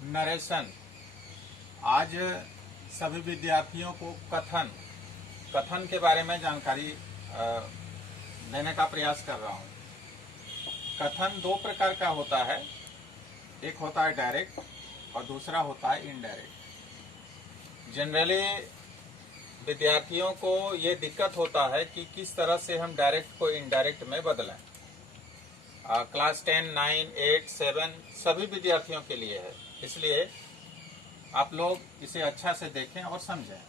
Narration. आज सभी विद्यार्थियों को कथन के बारे में जानकारी देने का प्रयास कर रहा हूँ। कथन दो प्रकार का होता है, एक होता है डायरेक्ट और दूसरा होता है इनडायरेक्ट। जनरली विद्यार्थियों को ये दिक्कत होता है कि किस तरह से हम डायरेक्ट को इनडायरेक्ट में बदलें। क्लास 10, 9, 8, 7 सभी विद्यार्थियों के लिए है, इसलिए आप लोग इसे अच्छा से देखें और समझें।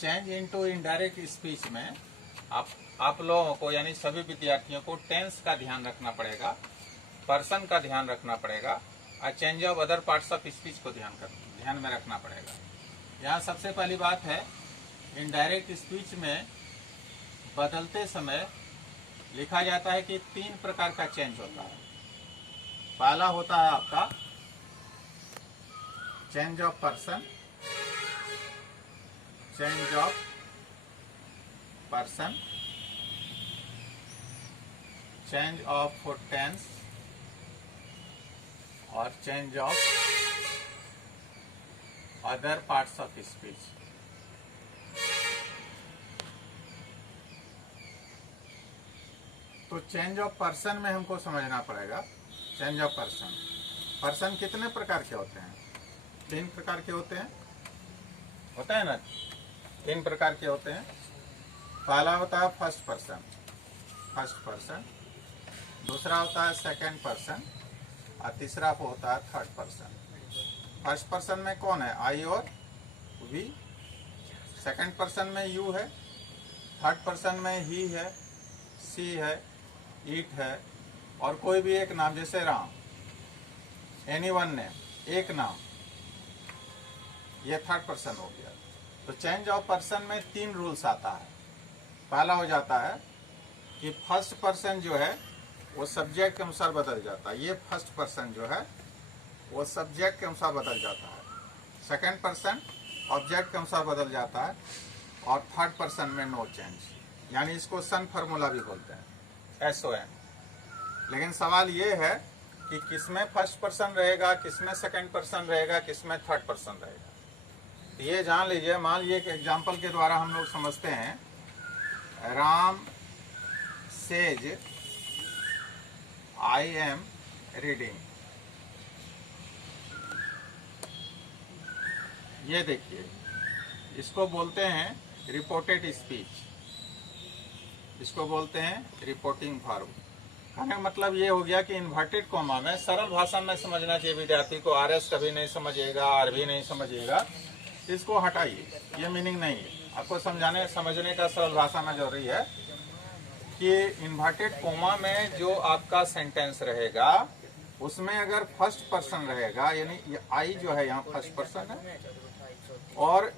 चेंज इनटू इनडायरेक्ट स्पीच में आप लोगों को यानी सभी विद्यार्थियों को टेंस का ध्यान रखना पड़ेगा, पर्सन का ध्यान रखना पड़ेगा और change of other parts of speech को ध्यान में रखना पड़ेगा। यहाँ सबसे पहली बात है, इनडायरेक्ट स्पीच में बदलते समय लिखा जाता है कि 3 प्रकार का चेंज होता है। पहला होता है आपका change of person, change of person, change of tense और change of other parts of speech. तो चेंज ऑफ पर्सन में हमको समझना पड़ेगा। चेंज ऑफ पर्सन कितने प्रकार के होते हैं? 3 प्रकार के होते हैं, होता है ना? 3 प्रकार के होते हैं। पहला होता है फर्स्ट पर्सन, दूसरा होता है सेकंड पर्सन और तीसरा होता है थर्ड पर्सन। फर्स्ट पर्सन में कौन है? आई और वी। सेकंड पर्सन में यू है। थर्ड पर्सन में ही है, सी है, ईट है और कोई भी एक नाम, जैसे राम, एनी वन नेम, एक नाम, ये थर्ड पर्सन हो गया। तो चेंज ऑफ पर्सन में 3 रूल्स आता है। पहला हो जाता है कि फर्स्ट पर्सन जो है वो सब्जेक्ट के अनुसार बदल जाता है। ये फर्स्ट पर्सन जो है वो सब्जेक्ट के अनुसार बदल जाता है। सेकंड पर्सन ऑब्जेक्ट के अनुसार बदल जाता है और थर्ड पर्सन में नो चेंज, यानी इसको सन फार्मूला भी बोलते हैं, SON। लेकिन सवाल ये है कि किसमें फर्स्ट पर्सन रहेगा, किसमें सेकंड पर्सन रहेगा, किसमें थर्ड पर्सन रहेगा। तो ये जान लीजिए। मान लीजिए कि एग्जाम्पल के द्वारा हम लोग समझते हैं, Ram says I am reading. ये देखिए, इसको बोलते हैं रिपोर्टेड स्पीच, इसको बोलते हैं रिपोर्टिंग वर्ब। कहने का मतलब ये हो गया कि इन्वर्टेड कॉमा में सरल भाषा में समझना चाहिए विद्यार्थी को। RS कभी नहीं समझेगा, R भी नहीं समझेगा, इसको हटाइए, ये मीनिंग नहीं है। आपको समझने का सरल भाषा में जरूरी है कि इन्वर्टेड कॉमा में जो आपका सेंटेंस रहेगा उसमें अगर फर्स्ट पर्सन रहेगा, यानी आई जो है यहाँ फर्स्ट पर्सन है, और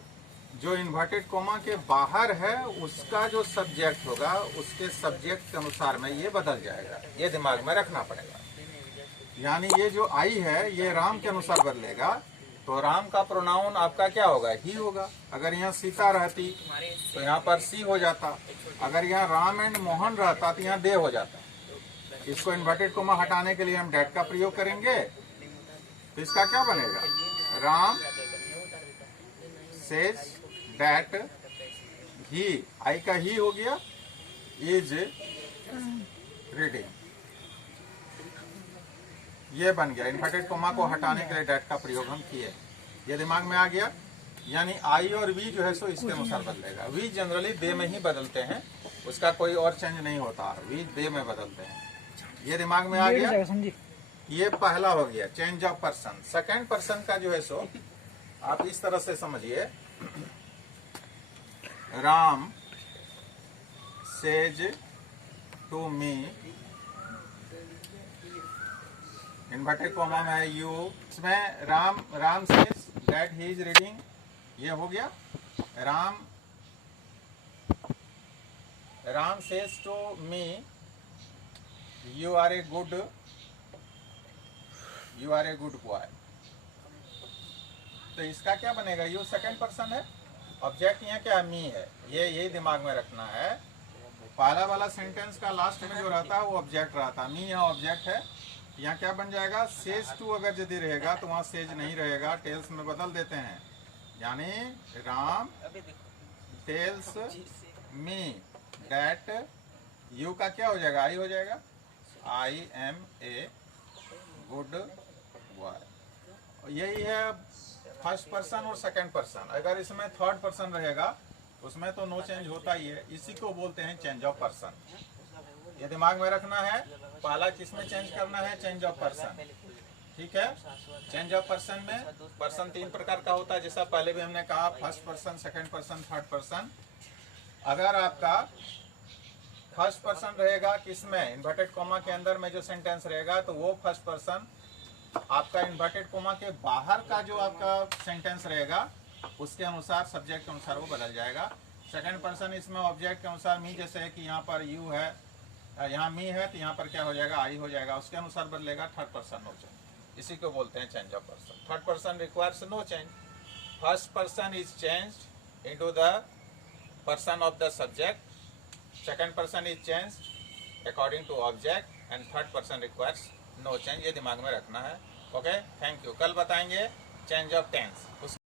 जो इन्वर्टेड कॉमा के बाहर है उसका जो सब्जेक्ट होगा उसके सब्जेक्ट के अनुसार में ये बदल जाएगा। ये दिमाग में रखना पड़ेगा। यानी ये जो आई है ये राम के अनुसार बदलेगा, तो राम का प्रोनाउन आपका क्या होगा? ही होगा। अगर यहाँ सीता रहती तो यहाँ पर सी हो जाता। अगर यहाँ राम एंड मोहन रहता तो यहाँ दे हो जाता। इसको इन्वर्टेड कोमा हटाने के लिए हम डैट का प्रयोग करेंगे, तो इसका क्या बनेगा? राम सेज डैट ही, आई का ही हो गया, इज रीडिंग, ये बन गया। इन्वर्टेड कोमा को हटाने के लिए डैट का प्रयोग हम किए। ये दिमाग में आ गया। यानी आई और वी जो है सो इसके अनुसार बदलेगा। वी जनरली दे में ही बदलते हैं, उसका कोई और चेंज नहीं होता, वी दे में बदलते हैं। ये दिमाग में आ गया। ये पहला हो गया change of person. Second person का जो है सो आप इस तरह से समझिए, Ram says to me, inverted comma में है यू, इसमें Ram says that he is reading, ये हो गया। Ram says to me you are a good boy. तो इसका क्या बनेगा? यू सेकंड पर्सन है, ऑब्जेक्ट यहाँ क्या? मी है। ये यही दिमाग में रखना है। पहला वाला सेंटेंस का लास्ट में जो रहता है वो ऑब्जेक्ट रहता है। मी यहाँ ऑब्जेक्ट है यहाँ क्या बन जाएगा, सेज टू अगर यदि रहेगा तो वहाँ सेज नहीं रहेगा, टेल्स में बदल देते हैं। यानी Ram tells me that you का क्या हो जाएगा, आई हो जाएगा, I am a good boy. यही है फर्स्ट पर्सन और सेकंड पर्सन। अगर इसमें थर्ड पर्सन रहेगा उसमें तो नो चेंज होता ही है, इसी को बोलते हैं चेंज ऑफ पर्सन। ये दिमाग में रखना है, पहला किसमें चेंज करना है, चेंज ऑफ पर्सन। ठीक है, चेंज ऑफ पर्सन में पर्सन 3 प्रकार का होता है, जैसा पहले भी हमने कहा, first person, second person, third person. अगर आपका फर्स्ट पर्सन रहेगा किसमें, इन्वर्टेड कोमा के अंदर में जो सेंटेंस रहेगा तो वो फर्स्ट पर्सन आपका इन्वर्टेड कोमा के बाहर का जो आपका सेंटेंस रहेगा उसके अनुसार, सब्जेक्ट के अनुसार वो बदल जाएगा। सेकंड पर्सन इसमें ऑब्जेक्ट के अनुसार, मी जैसे है कि यहाँ पर यू है, यहाँ मी है तो यहाँ पर क्या हो जाएगा, आई हो जाएगा, उसके अनुसार बदलेगा। थर्ड पर्सन नो चेंज, इसी को बोलते हैं change of person. Third person requires no change. First person is changed into the person of the subject, second person is changed according to object and third person requires no change. ये दिमाग में रखना है। Okay, thank you. कल बताएंगे change of tense.